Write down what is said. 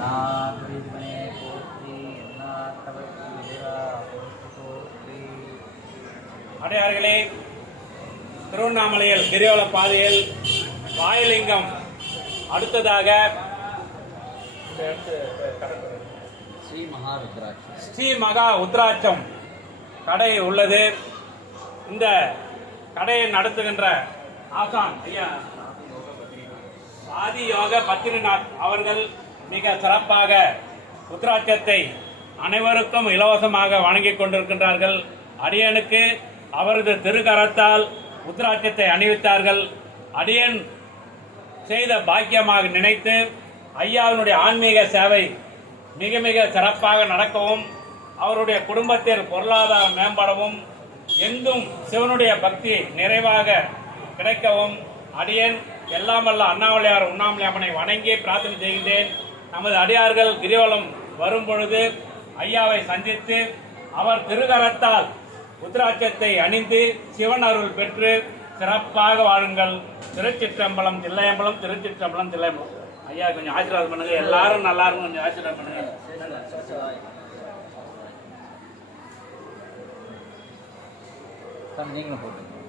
நான்மனே போற்றி எண்ணாட்டவர்க்கு இறைவா போற்றி. அடையார்களே, திருவண்ணாமலையில் கிரிவல பாதையில் வாயுலிங்கம் அடுத்ததாக ஸ்ரீ மகா உத்ராட்சம் கடை உள்ளது. இந்த கடையை நடத்துகின்ற ஆசான் ஐயா ஆதி யோக பத்ரிநாத் அவர்கள் மிக சிறப்பாக உத்ராட்சத்தை அனைவருக்கும் இலவசமாக வழங்கிக் கொண்டிருக்கின்றார்கள். அடியனுக்கு அவரது திருக்கரத்தால் உத்ராட்சத்தை அணிவித்தார்கள். அடியன் செய்த பாக்கியமாக நினைத்து ஐயாவினுடைய ஆன்மீக சேவை மிக மிக சிறப்பாக நடக்கவும், அவருடைய குடும்பத்தில் பொருளாதார மேம்படவும், எங்கும் சிவனுடைய பக்தி நிறைவாக கிடைக்கவும் அடியேன் எல்லாம் வல்ல அண்ணாமலையார் உண்ணாமலை அம்மனை வணங்கி பிரார்த்தனை செய்கின்றேன். நமது அடியார்கள் கிரிவலம் வரும் பொழுது ஐயாவை சந்தித்து அவர் திருகரத்தால் உத்ராட்சத்தை அணிந்து சிவன் அருள் பெற்று சிறப்பாக வாழுங்கள். திருச்சிற்றம்பலம் தில்லையம்பலம், திருச்சிற்றம்பலம் தில்லையம்பலம். ஐயா கொஞ்சம் ஆசீர்வாதம் பண்ணுங்க, எல்லாரும் நல்லா இருக்கும், கொஞ்சம் ஆசீர்வாதம் பண்ணுங்க. நீங்களும் போட்டு